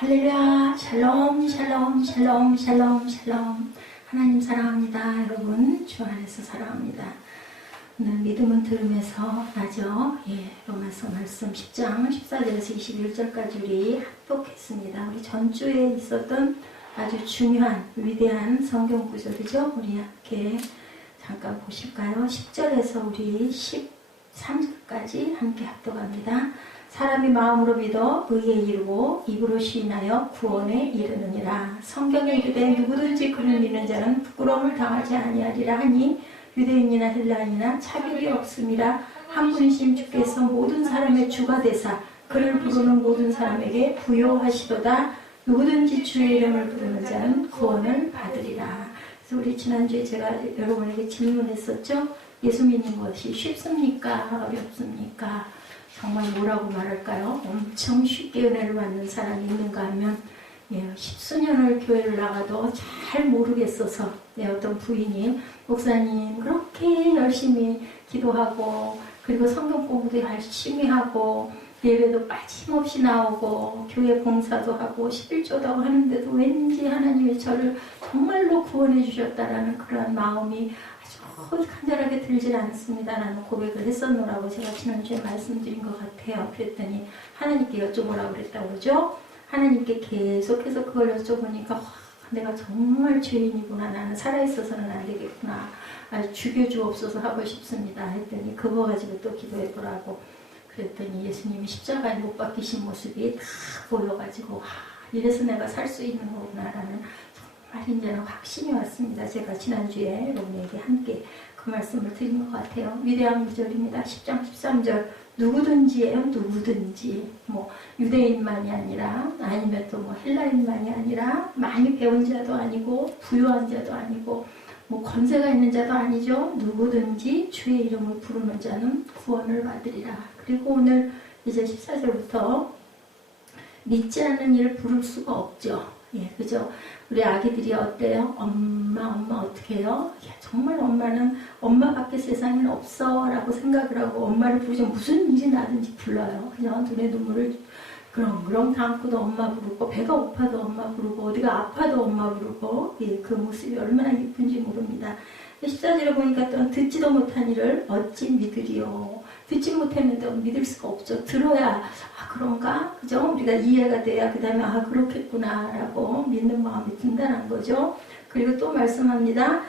할렐루야. 샬롬 샬롬 샬롬 샬롬 샬롬. 하나님 사랑합니다. 여러분 주 안에서 사랑합니다. 오늘 믿음은 들음에서 나죠. 로마서 말씀 10장 14절에서 21절까지 우리 합독했습니다. 우리 전주에 있었던 아주 중요한 위대한 성경 구절이죠. 우리 함께 잠깐 보실까요? 10절에서 우리 13절까지 함께 합독합니다. 사람이 마음으로 믿어 의에 이르고 입으로 시인하여 구원에 이르느니라. 성경에 이르되 누구든지 그를 믿는 자는 부끄러움을 당하지 아니하리라 하니 유대인이나 헬라인이나 차별이 없음이라. 한 분이신 주께서 모든 사람의 주가 되사 그를 부르는 모든 사람에게 부요하시도다. 누구든지 주의 이름을 부르는 자는 구원을 받으리라. 그래서 우리 지난주에 제가 여러분에게 질문했었죠. 예수 믿는 것이 쉽습니까? 어렵습니까? 정말 뭐라고 말할까요? 엄청 쉽게 은혜를 받는 사람이 있는가 하면 십수년을 교회를 나가도 잘 모르겠어서 어떤 부인이 목사님 그렇게 열심히 기도하고 그리고 성경 공부도 열심히 하고 예배도 빠짐없이 나오고 교회 봉사도 하고 11조도 하는데도 왠지 하나님이 저를 정말로 구원해 주셨다라는 그런 마음이 아주 간절하게 들질 않습니다라는 고백을 했었노라고 제가 지난주에 말씀드린 것 같아요. 그랬더니 하나님께 여쭤보라고 그랬다고 그러죠. 하나님께 계속해서 그걸 여쭤보니까 내가 정말 죄인이구나. 나는 살아있어서는 안 되겠구나. 죽여주옵소서 하고 싶습니다. 했더니 그거 가지고 또 기도해보라고 그랬더니 예수님이 십자가에 못 박히신 모습이 다 보여가지고 이래서 내가 살 수 있는 거구나라는 정말 이제는 확신이 왔습니다. 제가 지난주에 여러분에게 함께 그 말씀을 드린 것 같아요. 위대한 구절입니다. 10장 13절 누구든지예요. 누구든지 뭐 유대인만이 아니라 아니면 또 뭐 헬라인만이 아니라 많이 배운 자도 아니고 부유한 자도 아니고 뭐 권세가 있는 자도 아니죠. 누구든지 주의 이름을 부르는 자는 구원을 받으리라. 그리고 오늘 이제 14절부터 믿지 않는 일을 부를 수가 없죠. 그죠? 우리 아기들이 어때요? 엄마 어떻게 해요? 정말 엄마는 엄마밖에 세상에는 없어 라고 생각을 하고 엄마를 부르면 무슨 일이 나든지 불러요. 그냥 눈에 눈물을 그렁그렁 담고도 엄마 부르고 배가 고파도 엄마 부르고 어디가 아파도 엄마 부르고 그 모습이 얼마나 기쁜지 모릅니다. 14절에 보니까 또 듣지도 못한 일을 어찌 믿으리요. 듣지 못했는데 믿을 수가 없죠. 들어야 그런가? 그죠? 우리가 이해가 돼야 그 다음에 그렇겠구나 라고 믿는 마음이 든다는 거죠. 그리고 또 말씀합니다.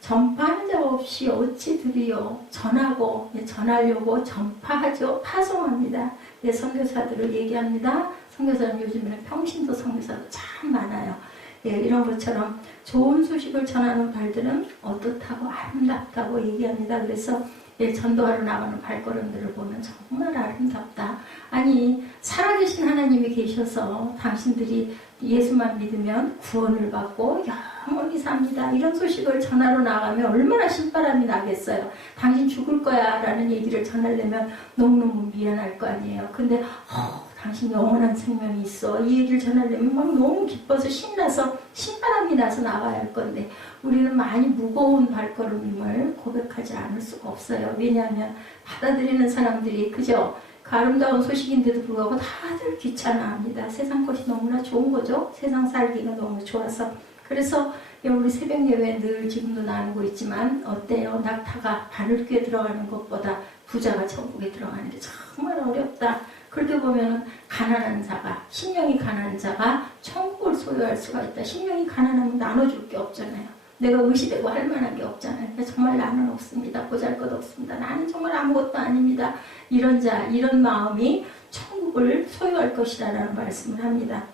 전파하는 자 없이 어찌 들으요. 전하고 전하려고 전파하죠. 파송합니다. 선교사들을 얘기합니다. 선교사는 요즘에는 평신도 선교사도 참 많아요. 이런 것처럼 좋은 소식을 전하는 발들은 어떻다고 아름답다고 얘기합니다. 그래서 전도하러 나가는 발걸음들을 보면 정말 아름답다. 아니 살아계신 하나님이 계셔서 당신들이 예수만 믿으면 구원을 받고 영원히 삽니다. 이런 소식을 전하러 나가면 얼마나 신바람이 나겠어요. 당신 죽을 거야 라는 얘기를 전하려면 너무너무 미안할 거 아니에요. 근데 당신 영원한 생명이 있어. 이 얘기를 전하려면 막 너무 기뻐서 신나서 신바람이 나서 나가야 할 건데 우리는 많이 무거운 발걸음임을 고백하지 않을 수가 없어요. 왜냐하면 받아들이는 사람들이 그저 그 아름다운 소식인데도 불구하고 다들 귀찮아합니다. 세상 것이 너무나 좋은 거죠. 세상 살기가 너무 좋아서. 그래서 우리 새벽 예배 늘 지금도 나누고 있지만 어때요? 낙타가 바늘귀에 들어가는 것보다 부자가 천국에 들어가는 게 정말 어렵다. 그렇게 보면 가난한 자가, 심령이 가난한 자가 천국을 소유할 수가 있다. 심령이 가난하면 나눠줄 게 없잖아요. 내가 의시되고 할 만한 게 없잖아요. 정말 나는 없습니다. 보잘것 없습니다. 나는 정말 아무것도 아닙니다. 이런 자, 이런 마음이 천국을 소유할 것이다 라는 말씀을 합니다.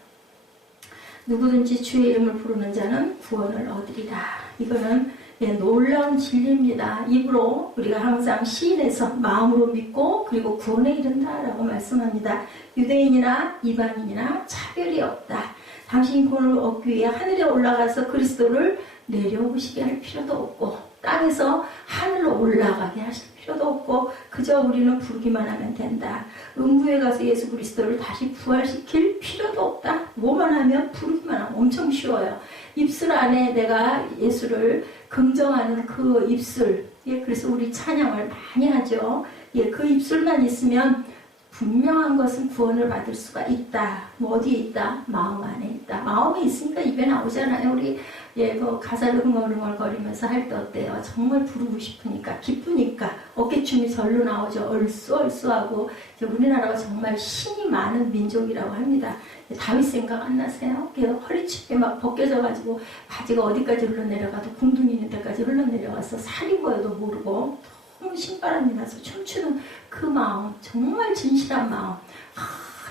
누구든지 주의 이름을 부르는 자는 구원을 얻으리라. 이거는 놀라운 진리입니다. 입으로 우리가 항상 시인해서 마음으로 믿고 그리고 구원에 이른다라고 말씀합니다. 유대인이나 이방인이나 차별이 없다. 당신이 구원을 얻기 위해 하늘에 올라가서 그리스도를 내려오시게 할 필요도 없고 땅에서 하늘로 올라가게 하실 필요도 없고 그저 우리는 부르기만 하면 된다. 음부에 가서 예수 그리스도를 다시 부활시킬 필요도 없다. 뭐만 하면 부르기만 하면 엄청 쉬워요. 입술 안에 내가 예수를 긍정하는 그 입술, 그래서 우리 찬양을 많이 하죠. 그 입술만 있으면 분명한 것은 구원을 받을 수가 있다. 뭐 어디에 있다? 마음 안에 있다. 마음에 있으니까 입에 나오잖아요. 우리 그 가사를 흥얼흥얼거리면서 할 때 어때요? 정말 부르고 싶으니까, 기쁘니까 어깨춤이 절로 나오죠. 얼쑤얼쑤하고. 우리나라가 정말 신이 많은 민족이라고 합니다. 다윗 생각 안 나세요? 허리춤이 막 벗겨져가지고 바지가 어디까지 흘러내려가도 궁둥이 있는 데까지 흘러내려가서 살이 보여도 모르고 너무 신바람이 나서 춤추는 그 마음, 정말 진실한 마음.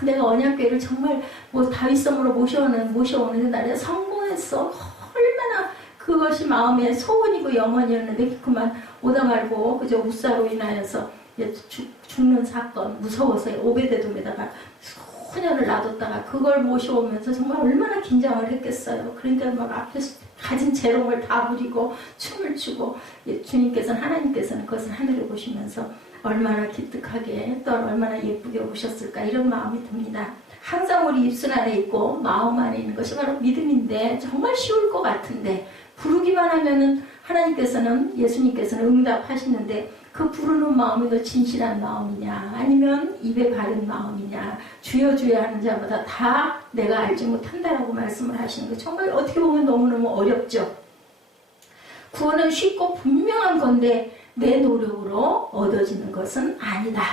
내가 언약궤를 정말 다윗성으로 모셔오는 날에 성공했어. 얼마나 그것이 마음의 소원이고 영원이었는데 그만 오다 말고 그저 우사로 인하여서 죽는 사건, 무서워서 오베데돔에다가 수년을 놔뒀다가 그걸 모셔오면서 정말 얼마나 긴장을 했겠어요. 그러니까 막 앞에서 가진 재롱을 다 부리고 춤을 추고, 하나님께서는 그것을 하늘에 보시면서 얼마나 기특하게 또 얼마나 예쁘게 오셨을까, 이런 마음이 듭니다. 항상 우리 입술 안에 있고 마음 안에 있는 것이 바로 믿음인데, 정말 쉬울 것 같은데 부르기만 하면은 예수님께서는 응답하시는데, 그 부르는 마음이 더 진실한 마음이냐, 아니면 입에 바른 마음이냐, 주여 주여 하는 자마다 다 내가 알지 못한다라고 말씀을 하시는 거, 정말 어떻게 보면 너무너무 어렵죠. 구원은 쉽고 분명한 건데 내 노력으로 얻어지는 것은 아니다.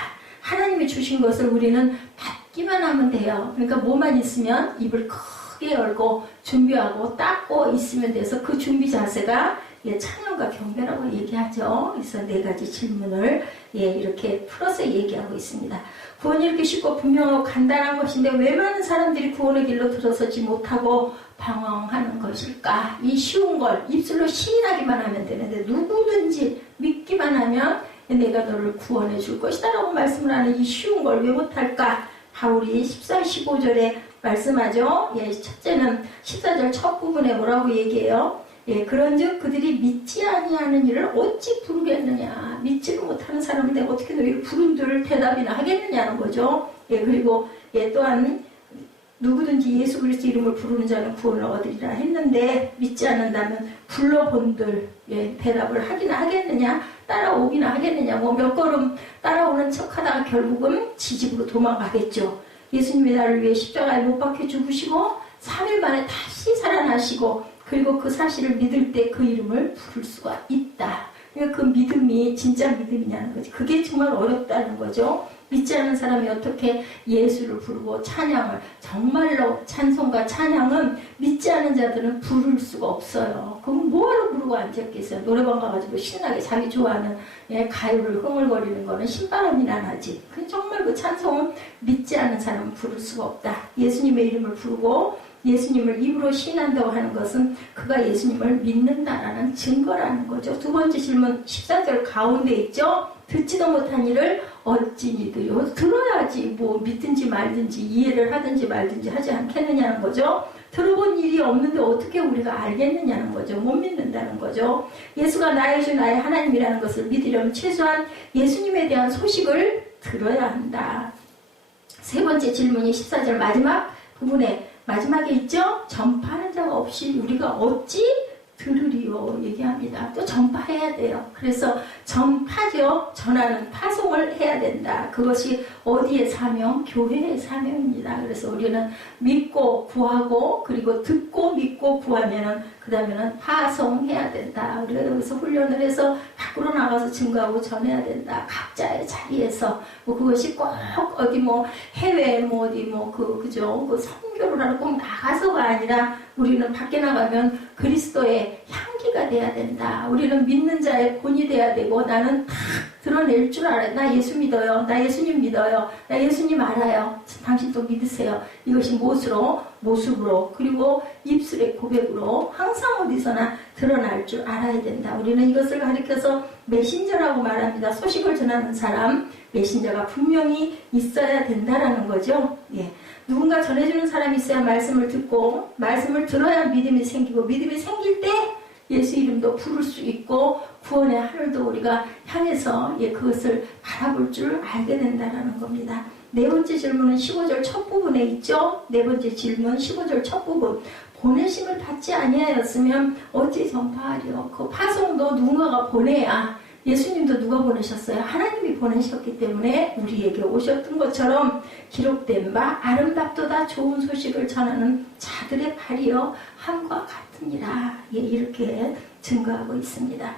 하나님이 주신 것을 우리는 받기만 하면 돼요. 그러니까 뭐만 있으면 입을 크게 열고 준비하고 닦고 있으면 돼서, 그 준비 자세가 찬양과 경배라고 얘기하죠. 그래서 4가지 질문을 이렇게 풀어서 얘기하고 있습니다. 구원이 이렇게 쉽고 분명하고 간단한 것인데 왜 많은 사람들이 구원의 길로 들어서지 못하고 방황하는 것일까? 이 쉬운 걸 입술로 시인하기만 하면 되는데, 누구든지 믿기만 하면 내가 너를 구원해 줄 것이다 라고 말씀을 하는 이 쉬운 걸 왜 못할까? 바울이 14, 15절에 말씀하죠. 첫째는 14절 첫 부분에 뭐라고 얘기해요? 그런즉 그들이 믿지 아니하는 일을 어찌 부르겠느냐. 믿지를 못하는 사람인데 어떻게 너희를 부른들 대답이나 하겠느냐는 거죠. 그리고 또한 누구든지 예수 그리스도 이름을 부르는 자는 구원을 얻으리라 했는데, 믿지 않는다면 불러본들 대답을 하기나 하겠느냐, 따라오기나 하겠느냐, 몇 걸음 따라오는 척하다가 결국은 지집으로 도망가겠죠. 예수님이 나를 위해 십자가에 못 박혀 죽으시고 3일 만에 다시 살아나시고, 그리고 그 사실을 믿을 때 그 이름을 부를 수가 있다. 그러니까 그 믿음이 진짜 믿음이냐는 거지. 그게 정말 어렵다는 거죠. 믿지 않는 사람이 어떻게 예수를 부르고 찬양을, 정말로 찬송과 찬양은 믿지 않는 자들은 부를 수가 없어요. 그럼 뭐하러 부르고 앉았겠어요. 노래방 가가지고 신나게 자기 좋아하는 가요를 흥얼거리는 거는 신바람이 나지. 정말 그 찬송은 믿지 않는 사람은 부를 수가 없다. 예수님의 이름을 부르고 예수님을 입으로 시인한다고 하는 것은 그가 예수님을 믿는다라는 증거라는 거죠. 두 번째 질문 14절 가운데 있죠. 듣지도 못한 일을 어찌 믿으요? 들어야지 믿든지 말든지 이해를 하든지 말든지 하지 않겠느냐는 거죠. 들어본 일이 없는데 어떻게 우리가 알겠느냐는 거죠. 못 믿는다는 거죠. 예수가 나의 주 나의 하나님이라는 것을 믿으려면 최소한 예수님에 대한 소식을 들어야 한다. 세 번째 질문이 14절 마지막 부분에 마지막에 있죠? 전파하는 자가 없이 우리가 어찌 들으리요 얘기합니다. 또 전파해야 돼요. 그래서 전파죠. 전하는 파송을 해야 된다. 그것이 어디의 사명? 교회의 사명입니다. 그래서 우리는 믿고 구하고, 그리고 듣고 믿고 구하면은 그 다음에는 파송해야 된다. 우리가 여기서 훈련을 해서 밖으로 나가서 증거하고 전해야 된다. 각자의 자리에서 그것이 꼭 어디 해외 어디 그죠? 선교를 하러 꼭 나가서가 아니라 우리는 밖에 나가면 그리스도의 향기가 돼야 된다. 우리는 믿는 자의 본이 돼야 되고, 나는 다 드러낼 줄 알아요. 나 예수 믿어요. 나 예수님 믿어요. 나 예수님 알아요. 당신도 믿으세요. 이것이 모습으로 그리고 입술의 고백으로 항상 어디서나 드러날 줄 알아야 된다. 우리는 이것을 가리켜서 메신저라고 말합니다. 소식을 전하는 사람, 메신저가 분명히 있어야 된다라는 거죠. 누군가 전해주는 사람이 있어야 말씀을 듣고, 말씀을 들어야 믿음이 생기고, 믿음이 생길 때 예수 이름도 부를 수 있고, 구원의 하늘도 우리가 향해서 그것을 바라볼 줄 알게 된다는 겁니다. 네 번째 질문은 15절 첫 부분에 있죠. 네 번째 질문 15절 첫 부분. 보내심을 받지 아니하였으면 어찌 전파하리요? 그 파송도 누군가가 보내야 예수님도 누가 보내셨어요? 하나님이 보내셨기 때문에 우리에게 오셨던 것처럼 기록된 바 아름답도다 좋은 소식을 전하는 자들의 발이여 함과 같으니라. 예, 이렇게 증거하고 있습니다.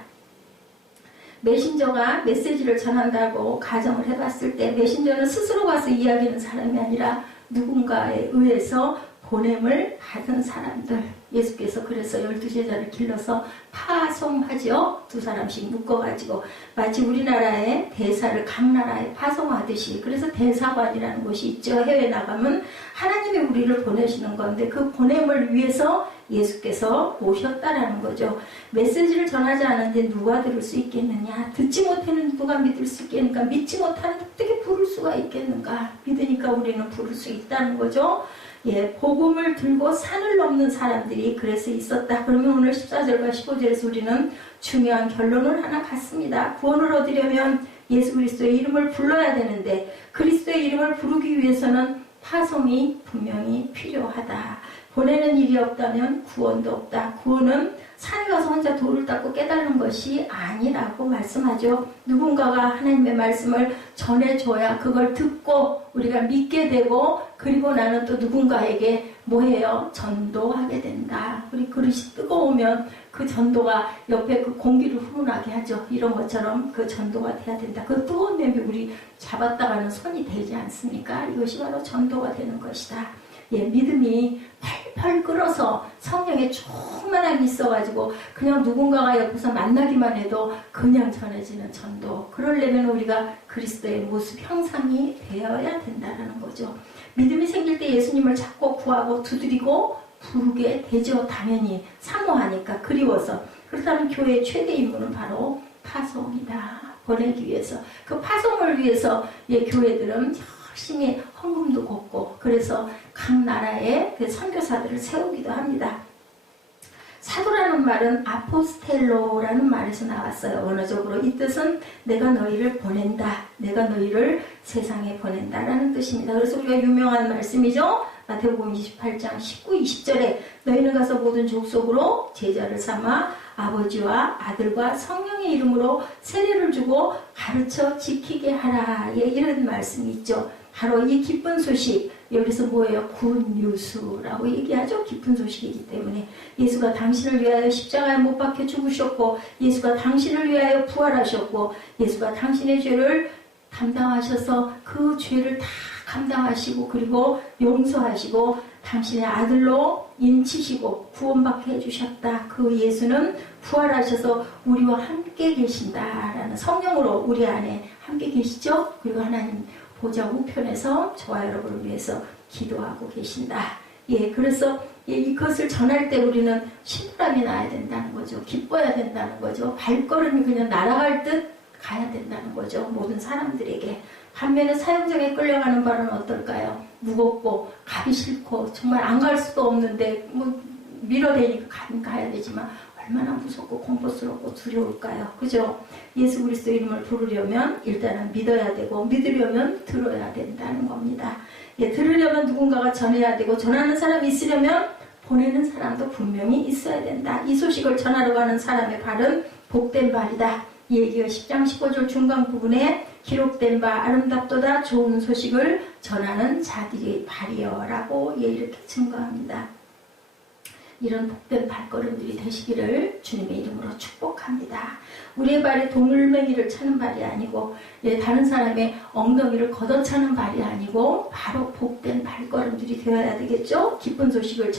메신저가 메시지를 전한다고 가정을 해봤을 때 메신저는 스스로 가서 이야기하는 사람이 아니라 누군가에 의해서 보냄을 받은 사람들. 예수께서 그래서 12제자를 길러서 파송하죠. 2사람씩 묶어가지고 마치 우리나라의 대사를 각 나라에 파송하듯이. 그래서 대사관이라는 곳이 있죠. 해외 나가면 하나님이 우리를 보내시는 건데 그 보냄을 위해서 예수께서 오셨다라는 거죠. 메시지를 전하지 않은데 누가 들을 수 있겠느냐? 듣지 못하는 누가 믿을 수 있겠는가? 믿지 못하는 어떻게 부를 수가 있겠는가? 믿으니까 우리는 부를 수 있다는 거죠. 예, 복음을 들고 산을 넘는 사람들이 그래서 있었다. 그러면 오늘 14절과 15절에서 우리는 중요한 결론을 하나 갖습니다. 구원을 얻으려면 예수 그리스도의 이름을 불러야 되는데 그리스도의 이름을 부르기 위해서는 파송이 분명히 필요하다. 보내는 일이 없다면 구원도 없다. 구원은 산에 가서 혼자 돌을 닦고 깨달는 것이 아니라고 말씀하죠. 누군가가 하나님의 말씀을 전해줘야 그걸 듣고 우리가 믿게 되고 그리고 나는 또 누군가에게 뭐해요? 전도하게 된다. 우리 그릇이 뜨거우면 그 전도가 옆에 그 공기를 훈훈하게 하죠. 이런 것처럼 그 전도가 돼야 된다. 그 뜨거운 냄비 우리 잡았다가는 손이 되지 않습니까? 이것이 바로 전도가 되는 것이다. 예, 믿음이 팔팔 끓어서 성령에 충만하게 있어가지고 그냥 누군가가 옆에서 만나기만 해도 그냥 전해지는 전도. 그러려면 우리가 그리스도의 모습 형상이 되어야 된다는 거죠. 믿음이 생길 때 예수님을 찾고 구하고 두드리고 부르게 되죠. 당연히 사모하니까 그리워서. 그렇다면 교회의 최대 임무는 바로 파송이다. 보내기 위해서. 그 파송을 위해서 예, 교회들은 열심히 헌금도 걷고 그래서 각 나라에 그 선교사들을 세우기도 합니다. 사도라는 말은 아포스텔로라는 말에서 나왔어요. 원어적으로 이 뜻은 내가 너희를 보낸다. 내가 너희를 세상에 보낸다라는 뜻입니다. 그래서 우리가 유명한 말씀이죠. 마태복음 28장 19, 20절에 너희는 가서 모든 족속으로 제자를 삼아 아버지와 아들과 성령의 이름으로 세례를 주고 가르쳐 지키게 하라. 예, 이런 말씀이 있죠. 바로 이 기쁜 소식, 여기서 뭐예요? 굿뉴스라고 얘기하죠. 기쁜 소식이기 때문에 예수가 당신을 위하여 십자가에 못 박혀 죽으셨고 예수가 당신을 위하여 부활하셨고 예수가 당신의 죄를 담당하셔서 그 죄를 다 감당하시고 그리고 용서하시고 당신의 아들로 인치시고 구원받게 해주셨다. 그 예수는 부활하셔서 우리와 함께 계신다라는 성령으로 우리 안에 함께 계시죠. 그리고 하나님 보좌 우편에서 저와 여러분을 위해서 기도하고 계신다. 예, 그래서 예, 이것을 전할 때 우리는 신부람이 나야 된다는 거죠. 기뻐야 된다는 거죠. 발걸음이 그냥 날아갈 듯 가야 된다는 거죠. 모든 사람들에게. 반면에 사형장에 끌려가는 바는 어떨까요? 무겁고 가기 싫고 정말 안 갈 수도 없는데 뭐 밀어대니까 가긴 가야 되지만 얼마나 무섭고 공포스럽고 두려울까요? 그죠? 예수 그리스도 이름을 부르려면 일단은 믿어야 되고 믿으려면 들어야 된다는 겁니다. 예, 들으려면 누군가가 전해야 되고 전하는 사람이 있으려면 보내는 사람도 분명히 있어야 된다. 이 소식을 전하러 가는 사람의 발은 복된 발이다. 이 얘기가 10장 15절 중간 부분에 기록된 바 아름답도다 좋은 소식을 전하는 자들의 발이여 라고 예, 이렇게 증거합니다. 이런 복된 발걸음들이 되시기를 주님의 이름으로 축복합니다. 우리의 발이 동물맹이를 차는 발이 아니고 예, 다른 사람의 엉덩이를 걷어차는 발이 아니고 바로 복된 발걸음들이 되어야 되겠죠. 기쁜 소식을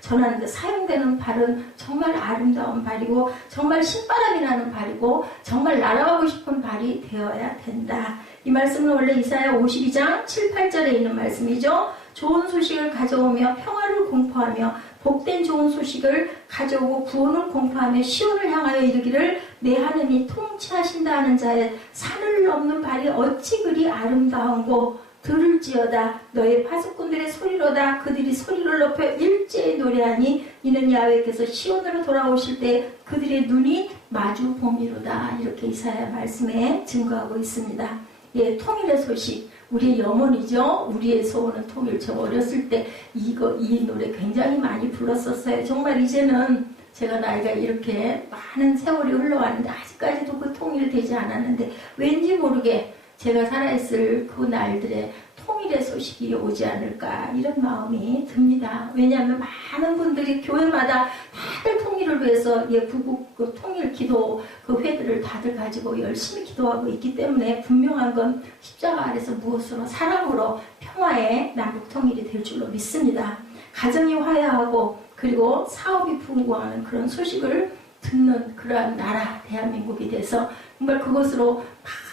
전하는데 사용되는 발은 정말 아름다운 발이고 정말 신바람이 나는 발이고 정말 날아가고 싶은 발이 되어야 된다. 이 말씀은 원래 이사야 52장 7, 8절에 있는 말씀이죠. 좋은 소식을 가져오며 평화를 공포하며 복된 좋은 소식을 가져오고 구원을 공포하며 시온을 향하여 이르기를 내 하느님이 통치하신다 하는 자의 산을 넘는 발이 어찌 그리 아름다운고 들을지어다 너의 파수꾼들의 소리로다 그들이 소리를 높여 일제히 노래하니 이는 야훼께서 시온으로 돌아오실 때 그들의 눈이 마주 봄이로다. 이렇게 이사야 말씀에 증거하고 있습니다. 예, 통일의 소식 우리의 영혼이죠. 우리의 소원은 통일. 저 어렸을 때 이 노래 굉장히 많이 불렀었어요. 정말 이제는 제가 나이가 이렇게 많은 세월이 흘러왔는데 아직까지도 그 통일이 되지 않았는데 왠지 모르게 제가 살아있을 그 날들에 통일의 소식이 오지 않을까 이런 마음이 듭니다. 왜냐하면 많은 분들이 교회마다 다들 통일을 위해서 부국 그 통일 기도 그 회들을 다들 가지고 열심히 기도하고 있기 때문에 분명한 건 십자가 아래서 무엇으로 사랑으로 평화의 남북 통일이 될 줄로 믿습니다. 가정이 화해하고 그리고 사업이 풍부하는 그런 소식을 듣는 그러한 나라 대한민국이 돼서 정말 그것으로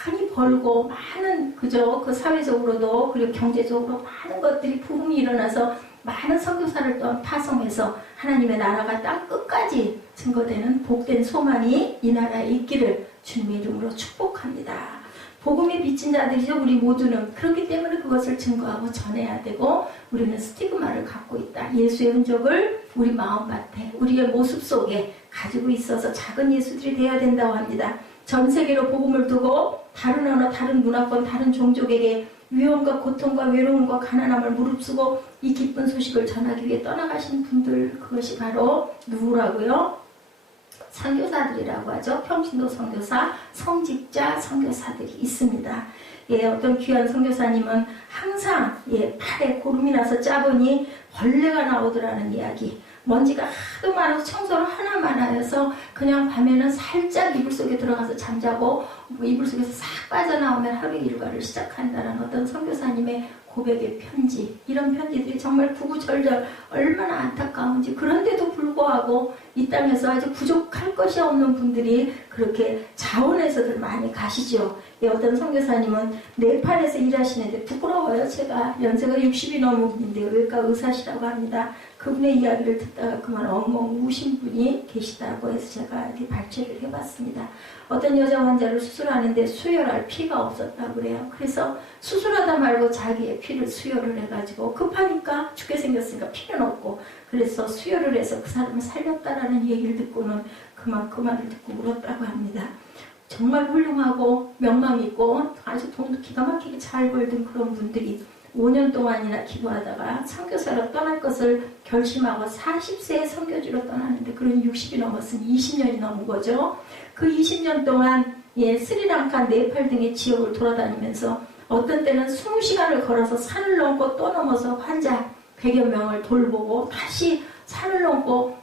많이 벌고 많은 그저 그 사회적으로도 그리고 경제적으로 많은 것들이 부흥이 일어나서 많은 선교사를 또한 파송해서 하나님의 나라가 땅 끝까지 증거되는 복된 소망이 이 나라에 있기를 주님의 이름으로 축복합니다. 복음이 비친 자들이죠. 우리 모두는. 그렇기 때문에 그것을 증거하고 전해야 되고 우리는 스티그마를 갖고 있다. 예수의 흔적을 우리 마음밭에 우리의 모습 속에 가지고 있어서 작은 예수들이 되어야 된다고 합니다. 전 세계로 복음을 두고 다른 언어, 다른 문화권, 다른 종족에게 위험과 고통과 외로움과 가난함을 무릅쓰고 이 기쁜 소식을 전하기 위해 떠나가신 분들, 그것이 바로 누구라고요? 선교사들이라고 하죠. 평신도 선교사, 성직자 선교사들이 있습니다. 어떤 귀한 선교사님은 항상 팔에 고름이 나서 짜보니 벌레가 나오더라는 이야기. 먼지가 하도 많아서 청소를 하나만 하여서 그냥 밤에는 살짝 이불 속에 들어가서 잠자고 이불 속에서 싹 빠져나오면 하루 일과를 시작한다는 어떤 선교사님의 고백의 편지, 이런 편지들이 정말 구구절절 얼마나 안타까운지. 그런데도 불구하고 이 땅에서 아주 부족할 것이 없는 분들이 그렇게 자원해서들 많이 가시죠. 어떤 선교사님은 네팔에서 일하시는데 부끄러워요. 제가 연세가 60이 넘은 분인데 외과 의사시라고 합니다. 그분의 이야기를 듣다가 그만 엉엉 우신 분이 계시다고 해서 제가 이렇게 발췌를 해봤습니다. 어떤 여자 환자를 수술하는데 수혈할 피가 없었다고 그래요. 그래서 수술하다 말고 자기의 피를 수혈을 해가지고 급하니까 죽게 생겼으니까 피는 없고 그래서 수혈을 해서 그 사람을 살렸다라는 얘기를 듣고는 그만 그 말을 듣고 울었다고 합니다. 정말 훌륭하고 명망 있고 아주 돈도 기가 막히게 잘 벌던 그런 분들이 5년 동안이나 기도하다가 선교사로 떠날 것을 결심하고 40세에 선교지로 떠나는데 그런 60이 넘었으니 20년이 넘은 거죠. 그 20년 동안 스리랑카, 네팔 등의 지역을 돌아다니면서 어떤 때는 20시간을 걸어서 산을 넘고 또 넘어서 환자 100여 명을 돌보고 다시 산을 넘고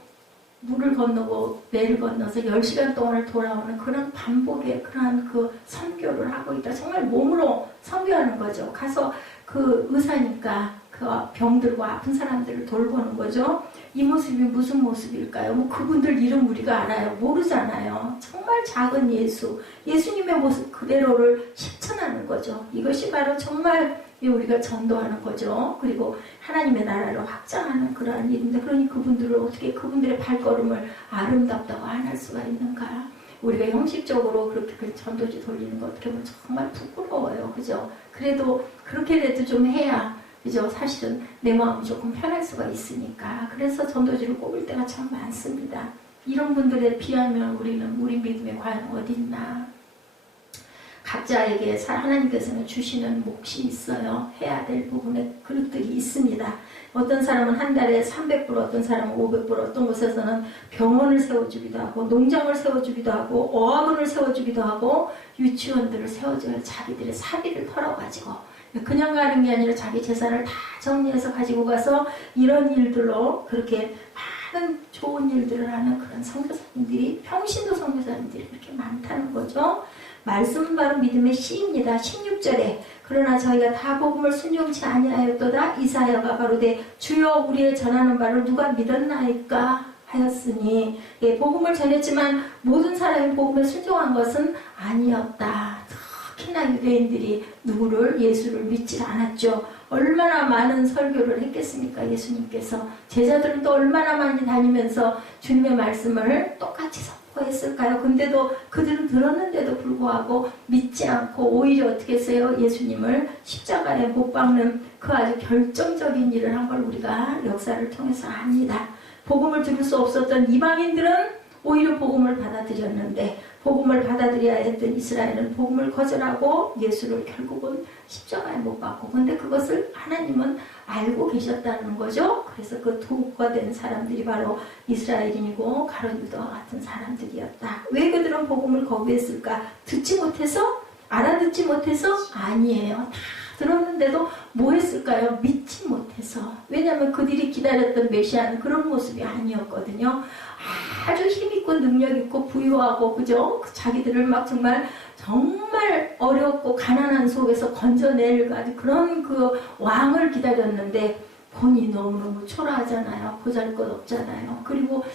물을 건너고 배를 건너서 10시간 동안을 돌아오는 그런 반복의 그러한 그 선교를 하고 있다. 정말 몸으로 선교하는 거죠. 가서 그 의사니까 그 병들고 아픈 사람들을 돌보는 거죠. 이 모습이 무슨 모습일까요? 뭐 그분들 이름 우리가 알아요? 모르잖아요. 정말 작은 예수, 예수님의 모습 그대로를 실천하는 거죠. 이것이 바로 정말 우리가 전도하는 거죠. 그리고 하나님의 나라를 확장하는 그러한 일인데 그러니 그분들을 어떻게 그분들의 발걸음을 아름답다고 안 할 수가 있는가? 우리가 형식적으로 그렇게 전도지 돌리는 거 어떻게 보면 정말 부끄러워요. 그죠? 그래도 그렇게라도 좀 해야 그죠? 사실은 내 마음이 조금 편할 수가 있으니까. 그래서 전도지를 꼽을 때가 참 많습니다. 이런 분들에 비하면 우리 믿음에 과연 어디 있나? 각자에게 하나님께서는 주시는 몫이 있어요. 해야 될 부분에 그릇들이 있습니다. 어떤 사람은 한 달에 300불, 어떤 사람은 500불, 어떤 곳에서는 병원을 세워주기도 하고 농장을 세워주기도 하고 어학원을 세워주기도 하고 유치원들을 세워줘야 자기들의 사비를 털어가지고 그냥 가는 게 아니라 자기 재산을 다 정리해서 가지고 가서 이런 일들로 그렇게 많은 좋은 일들을 하는 그런 선교사님들이 평신도 선교사님들이 그렇게 많다는 거죠. 말씀은 바로 믿음의 씨입니다. 16절에 그러나 저희가 다 복음을 순종치 아니하였도다. 이사야가 가로되 주여 우리의 전하는 바를 누가 믿었나이까 하였으니 복음을 전했지만 모든 사람이 복음에 순종한 것은 아니었다. 특히나 유대인들이 누구를 예수를 믿지 않았죠. 얼마나 많은 설교를 했겠습니까? 예수님께서. 제자들은 또 얼마나 많이 다니면서 주님의 말씀을 똑같이 했을까요? 근데도 그들은 들었는데도 불구하고 믿지 않고 오히려 어떻게 했어요? 예수님을 십자가에 못 박는 그 아주 결정적인 일을 한 걸 우리가 역사를 통해서 압니다. 복음을 들을 수 없었던 이방인들은 오히려 복음을 받아들였는데 복음을 받아들여야 했던 이스라엘은 복음을 거절하고 예수를 결국은 십자가에 못 박고, 근데 그것을 하나님은 알고 계셨다는 거죠. 그래서 그 도구가 사람들이 바로 이스라엘인이고 가룟 유다와 같은 사람들이었다. 왜 그들은 복음을 거부했을까? 듣지 못해서? 알아듣지 못해서? 아니에요. 다 들었는데도 뭐 했을까요? 믿지 못해서. 왜냐하면 그들이 기다렸던 메시아는 그런 모습이 아니었거든요. 아주 힘있고 능력있고 부유하고, 그죠? 자기들을 막 정말 어렵고 가난한 속에서 건져낼 그런 그 왕을 기다렸는데 본이 너무너무 초라하잖아요. 보잘것없잖아요. 그리고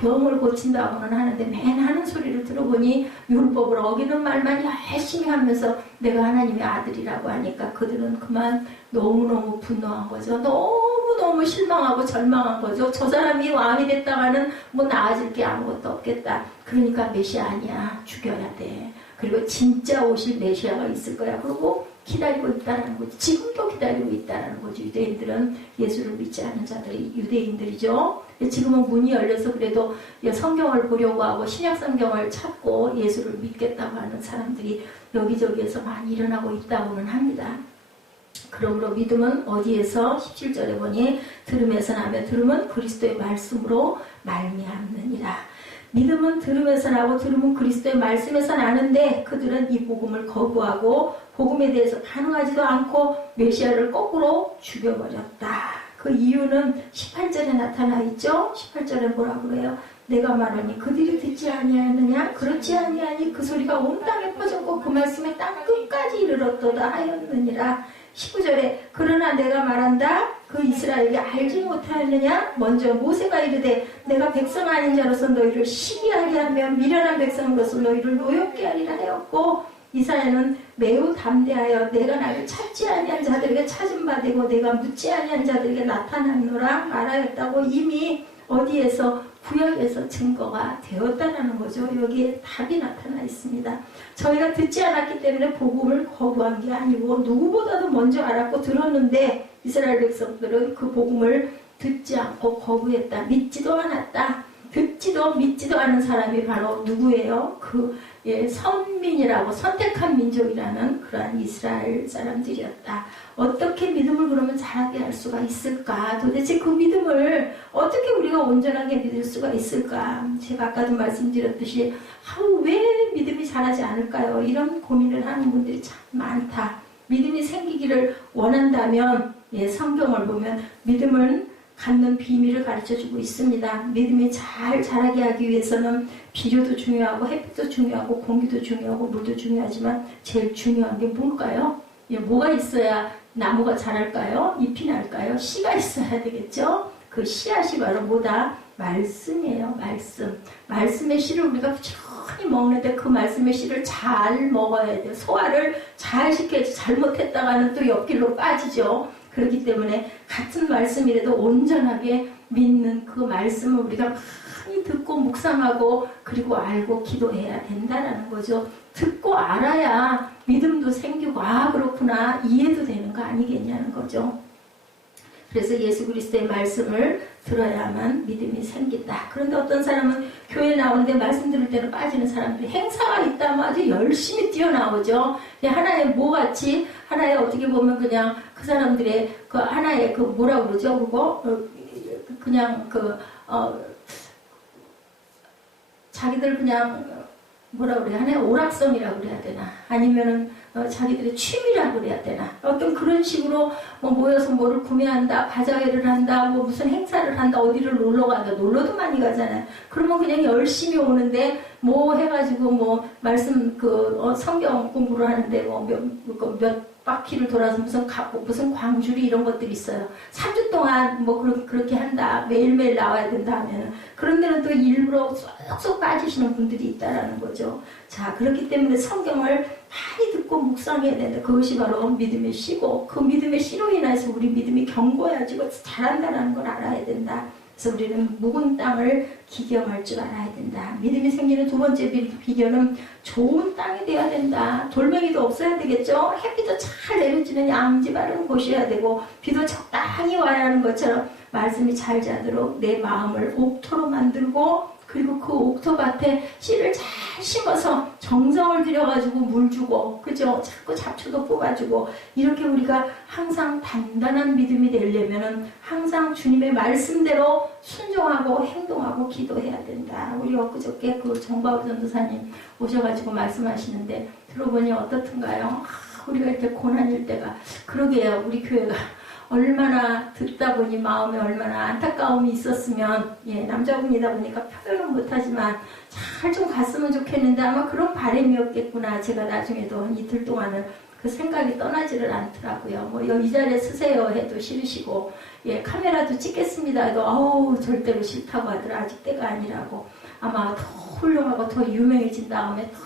병을 고친다고는 하는데 맨 하는 소리를 들어보니 율법을 어기는 말만 열심히 하면서 내가 하나님의 아들이라고 하니까 그들은 그만 너무너무 분노한 거죠. 너무너무 실망하고 절망한 거죠. 저 사람이 왕이 됐다가는 뭐 나아질 게 아무것도 없겠다. 그러니까 메시아 아니야. 죽여야 돼. 그리고 진짜 오실 메시아가 있을 거야. 그리고 기다리고 있다는 거지. 지금도 기다리고 있다는 거지. 유대인들은 예수를 믿지 않은 자들이 유대인들이죠. 지금은 문이 열려서 그래도 성경을 보려고 하고 신약 성경을 찾고 예수를 믿겠다고 하는 사람들이 여기저기에서 많이 일어나고 있다고는 합니다. 그러므로 믿음은 어디에서? 17절에 보니 들음에서 나며 들음은 그리스도의 말씀으로 말미암느니라. 믿음은 들음에서 나고 들음은 그리스도의 말씀에서 나는데 그들은 이 복음을 거부하고 복음에 대해서 반응하지도 않고 메시아를 거꾸로 죽여버렸다. 그 이유는 18절에 나타나 있죠. 18절에 뭐라 그래요? 내가 말하니 그들이 듣지 아니하느냐? 그렇지 아니하니 그 소리가 온 땅에 퍼졌고 그 말씀에 땅 끝까지 이르렀도다 하였느니라. 19절에 그러나 내가 말한다. 그 이스라엘이 알지 못하였느냐? 먼저 모세가 이르되 내가 백성 아닌 자로서 너희를 시기하게 하며 미련한 백성으로서 너희를 노엽게 하리라 하였고, 이사야는 매우 담대하여 내가 나를 찾지 아니한 자들에게 찾은 바 되고 내가 묻지 아니한 자들에게 나타났노라 말하였다고 이미 어디에서? 구약에서 증거가 되었다는 거죠. 여기에 답이 나타나 있습니다. 저희가 듣지 않았기 때문에 복음을 거부한 게 아니고 누구보다도 먼저 알았고 들었는데 이스라엘 백성들은 그 복음을 듣지 않고 거부했다. 믿지도 않았다. 듣지도 믿지도 않은 사람이 바로 누구예요? 선민이라고 선택한 민족이라는 그러한 이스라엘 사람들이었다. 어떻게 믿음을 그러면 잘하게 할 수가 있을까? 도대체 그 믿음을 어떻게 우리가 온전하게 믿을 수가 있을까? 제가 아까도 말씀드렸듯이 왜 믿음이 자라지 않을까요? 이런 고민을 하는 분들이 참 많다. 믿음이 생기기를 원한다면 성경을 보면 믿음은 갖는 비밀을 가르쳐주고 있습니다. 믿음이 잘 자라게 하기 위해서는 비료도 중요하고 햇빛도 중요하고 공기도 중요하고 물도 중요하지만 제일 중요한 게 뭘까요? 뭐가 있어야 나무가 자랄까요? 잎이 날까요? 씨가 있어야 되겠죠? 그 씨앗이 바로 뭐다? 말씀이에요. 말씀. 말씀의 씨를 우리가 부지런히 먹는데 그 말씀의 씨를 잘 먹어야 돼요. 소화를 잘 시켜야지. 잘못했다가는 또 옆길로 빠지죠. 그렇기 때문에 같은 말씀이라도 온전하게 믿는 그 말씀을 우리가 많이 듣고 묵상하고 그리고 알고 기도해야 된다는 거죠. 듣고 알아야 믿음도 생기고 그렇구나 이해도 되는 거 아니겠냐는 거죠. 그래서 예수 그리스도의 말씀을 들어야만 믿음이 생긴다. 그런데 어떤 사람은 교회 나오는데 말씀 들을 때는 빠지는 사람들이 행사가 있다면 아주 열심히 뛰어나오죠. 하나의 뭐같이 하나의 어떻게 보면 그냥 그 사람들의 그 하나의 그 뭐라 그러죠? 그거 그냥 자기들 그냥 뭐라 그래야 하나 오락성이라고 그래야 되나 아니면은 자기들의 취미라고 그래야 되나 어떤 그런 식으로 모여서 뭐를 구매한다 바자회를 한다 무슨 행사를 한다 어디를 놀러 간다 놀러도 많이 가잖아요. 그러면 그냥 열심히 오는데 해가지고 말씀 성경 공부를 하는데 몇 바퀴를 돌아서 무슨 광주리 이런 것들이 있어요. 3주 동안 그렇게 한다. 매일매일 나와야 된다 하면은. 그런 데는 또 일부러 쏙쏙 빠지시는 분들이 있다라는 거죠. 자, 그렇기 때문에 성경을 많이 듣고 묵상해야 된다. 그것이 바로 믿음의 씨고, 그 믿음의 씨로 인해서 우리 믿음이 견고해지고 잘한다는 걸 알아야 된다. 그래서 우리는 묵은 땅을 기경할 줄 알아야 된다. 믿음이 생기는 두 번째 비결은 좋은 땅이 돼야 된다. 돌멩이도 없어야 되겠죠. 햇빛도 잘 내려지는 양지 바른 곳이어야 되고 비도 적당히 와야 하는 것처럼 말씀이 잘 자도록 내 마음을 옥토로 만들고 그리고 그 옥토밭에 씨를 잘 심어서 정성을 들여가지고 물 주고, 그죠? 자꾸 잡초도 뽑아주고, 이렇게 우리가 항상 단단한 믿음이 되려면은 항상 주님의 말씀대로 순종하고 행동하고 기도해야 된다. 우리 엊그저께 그 정바울 전도사님 오셔가지고 말씀하시는데 들어보니 어떻든가요? 우리가 이렇게 고난일 때가, 그러게요. 우리 교회가 얼마나 듣다 보니 마음에 얼마나 안타까움이 있었으면, 예, 남자분이다 보니까 표현은 못하지만 잘 좀 갔으면 좋겠는데 아마 그런 바람이었겠구나. 제가 나중에도 한 이틀 동안은 그 생각이 떠나지를 않더라고요. 뭐 이 자리에 서세요 해도 싫으시고, 예, 카메라도 찍겠습니다 해도 어우 절대로 싫다고 하더라. 아직 때가 아니라고. 아마 더 훌륭하고 더 유명해진 다음에 더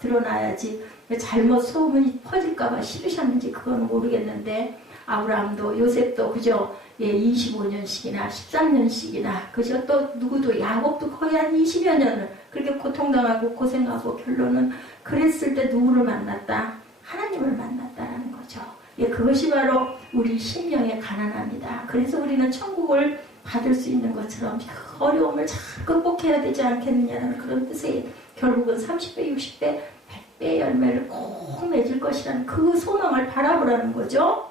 드러나야지, 잘못 소문이 퍼질까봐 싫으셨는지 그건 모르겠는데, 아브라함도 요셉도 그죠? 예, 25년씩이나 13년씩이나 그죠? 또 누구도 야곱도 거의 한 20여 년을 그렇게 고통당하고 고생하고 결론은 그랬을 때 누구를 만났다? 하나님을 만났다라는 거죠. 예, 그것이 바로 우리 심령의 가난함이다. 그래서 우리는 천국을 받을 수 있는 것처럼 그 어려움을 잘 극복해야 되지 않겠느냐는 그런 뜻에 결국은 30배, 60배, 100배의 열매를 꼭 맺을 것이라는 그 소망을 바라보라는 거죠.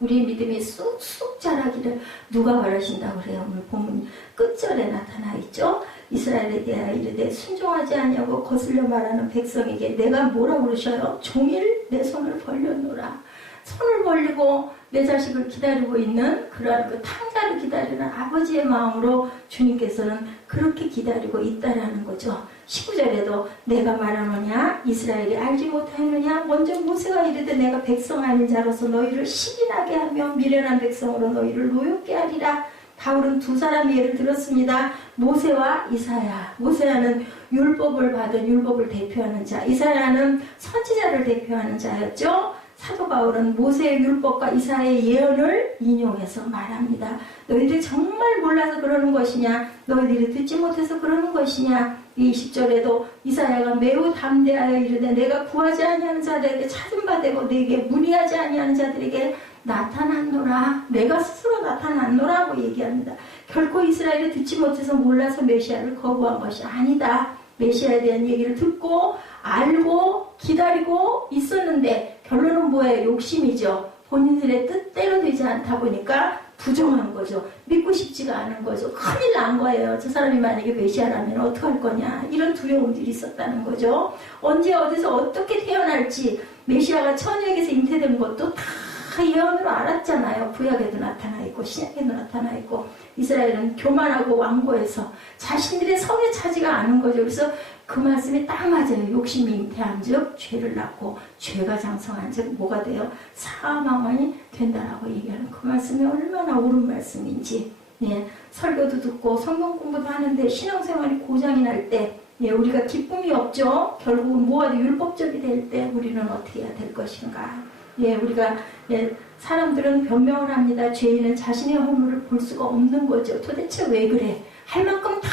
우리의 믿음이 쑥쑥 자라기를 누가 바라신다고 그래요? 오늘 본문 끝절에 나타나 있죠. 이스라엘에 대하여 이르되 순종하지 아니하고 거슬려 말하는 백성에게 내가 뭐라고 그러셔요? 종일 내 손을 벌려놓으라. 손을 벌리고 내 자식을 기다리고 있는 그러한 그 탕자를 기다리는 아버지의 마음으로 주님께서는 그렇게 기다리고 있다라는 거죠. 19절에도 내가 말하노냐 이스라엘이 알지 못하느냐 먼저 모세가 이르되 내가 백성 아닌 자로서 너희를 시인하게 하며 미련한 백성으로 너희를 노엽게 하리라. 바울은 두 사람의 예를 들었습니다. 모세와 이사야. 모세야는 율법을 받은 율법을 대표하는 자, 이사야는 선지자를 대표하는 자였죠. 사도 바울은 모세의 율법과 이사야의 예언을 인용해서 말합니다. 너희들이 정말 몰라서 그러는 것이냐? 너희들이 듣지 못해서 그러는 것이냐? 이 20절에도 이사야가 매우 담대하여 이르되 내가 구하지 아니하는 자들에게 찾은 바 되고 내게 문의하지 아니하는 자들에게 나타났노라. 내가 스스로 나타났노라고 얘기합니다. 결코 이스라엘이 듣지 못해서 몰라서 메시아를 거부한 것이 아니다. 메시아에 대한 얘기를 듣고 알고 기다리고 있었는데 결론은 뭐예요? 욕심이죠. 본인들의 뜻대로 되지 않다 보니까 부정한 거죠. 믿고 싶지가 않은 거죠. 큰일 난 거예요. 저 사람이 만약에 메시아라면 어떡할 거냐. 이런 두려움들이 있었다는 거죠. 언제 어디서 어떻게 태어날지 메시아가 처녀에게서 잉태된 것도 다 예언으로 알았잖아요. 구약에도 나타나 있고 신약에도 나타나 있고. 이스라엘은 교만하고 완고해서 자신들의 성에 차지가 않은 거죠. 그래서 그 말씀이 딱 맞아요. 욕심이 잉태한 즉 죄를 낳고 죄가 장성한 즉 뭐가 돼요? 사망이 된다라고 얘기하는 그 말씀이 얼마나 옳은 말씀인지. 예, 설교도 듣고 성경 공부도 하는데 신앙생활이 고장이 날 때, 예, 우리가 기쁨이 없죠. 결국은 뭐가 율법적이 될 때 우리는 어떻게 해야 될 것인가. 예, 우리가, 예, 사람들은 변명을 합니다. 죄인은 자신의 허물을 볼 수가 없는 거죠. 도대체 왜 그래? 할 만큼 다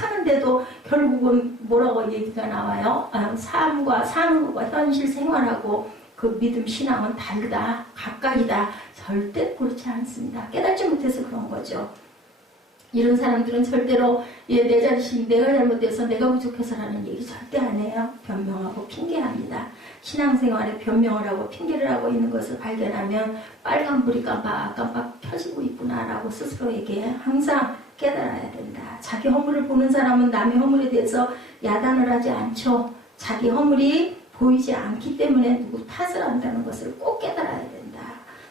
하는데도 결국은 뭐라고 얘기가 나와요? 삶과 사는 것과 현실 생활하고 그 믿음 신앙은 다르다. 각각이다. 절대 그렇지 않습니다. 깨닫지 못해서 그런 거죠. 이런 사람들은 절대로 예, 내 자신 내가 잘못돼서 내가 부족해서라는 얘기 절대 안 해요. 변명하고 핑계합니다. 신앙생활에 변명을 하고 핑계를 하고 있는 것을 발견하면 빨간불이 깜빡깜빡 켜지고 있구나라고 스스로에게 항상 깨달아야 된다. 자기 허물을 보는 사람은 남의 허물에 대해서 야단을 하지 않죠. 자기 허물이 보이지 않기 때문에 누구 탓을 한다는 것을 꼭 깨달아야 된다.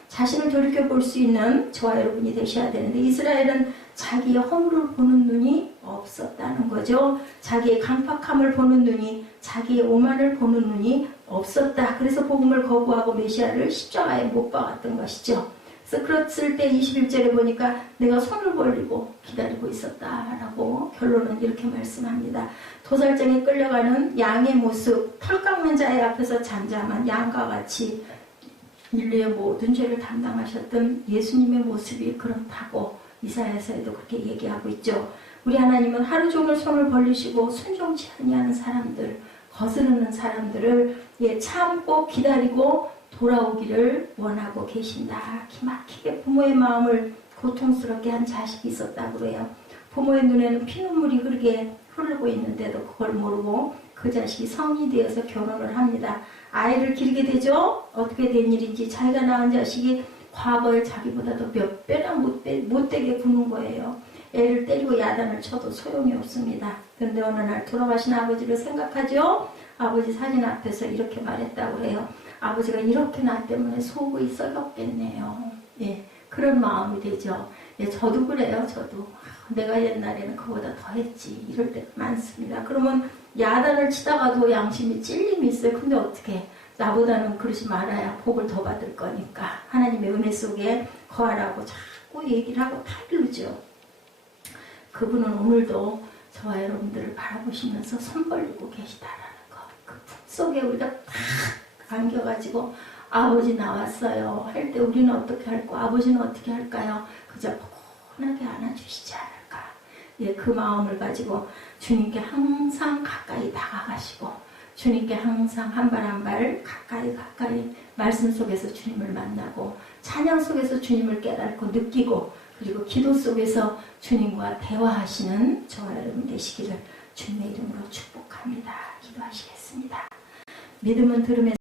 자신을 돌이켜볼 수 있는 저와 여러분이 되셔야 되는데 이스라엘은 자기의 허물을 보는 눈이 없었다는 거죠. 자기의 강팍함을 보는 눈이, 자기의 오만을 보는 눈이 없었다. 그래서 복음을 거부하고 메시아를 십자가에 못 박았던 것이죠. 그래서 그랬을 때 21절에 보니까 내가 손을 벌리고 기다리고 있었다라고 결론은 이렇게 말씀합니다. 도살장에 끌려가는 양의 모습, 털 깎는 자의 앞에서 잠잠한 양과 같이 인류의 모든 죄를 담당하셨던 예수님의 모습이 그렇다고 이사야서에도 그렇게 얘기하고 있죠. 우리 하나님은 하루 종일 손을 벌리시고 순종치 아니하는 사람들, 거스르는 사람들을 예, 참고 기다리고 돌아오기를 원하고 계신다. 기막히게 부모의 마음을 고통스럽게 한 자식이 있었다고 해요. 부모의 눈에는 피눈물이 흐르게 흐르고 있는데도 그걸 모르고 그 자식이 성인이 되어서 결혼을 합니다. 아이를 기르게 되죠. 어떻게 된 일인지 자기가 낳은 자식이 과거에 자기보다도 몇 배나 못되게 구는 거예요. 애를 때리고 야단을 쳐도 소용이 없습니다. 그런데 어느 날 돌아가신 아버지를 생각하죠. 아버지 사진 앞에서 이렇게 말했다고 해요. 아버지가 이렇게 나 때문에 속이 썩었겠네요. 예, 그런 마음이 되죠. 예, 저도 그래요. 저도 내가 옛날에는 그보다 더 했지. 이럴 때가 많습니다. 그러면 야단을 치다가도 양심이 찔림이 있어요. 근데 어떻게 나보다는 그러지 말아야 복을 더 받을 거니까 하나님의 은혜 속에 거하라고 자꾸 얘기를 하고 타이르죠. 그분은 오늘도 저와 여러분들을 바라보시면서 손 벌리고 계시다라는 것. 그 품속에 우리가 탁 안겨가지고 아버지 나왔어요 할 때 우리는 어떻게 할까? 아버지는 어떻게 할까요? 그저 포근하게 안아주시지 않을까? 예, 그 마음을 가지고 주님께 항상 가까이 다가가시고 주님께 항상 한 발 한 발 가까이 말씀 속에서 주님을 만나고 찬양 속에서 주님을 깨닫고 느끼고 그리고 기도 속에서 주님과 대화하시는 저와 여러분 되시기를 주님의 이름으로 축복합니다. 기도하시겠습니다. 믿음은 들음에서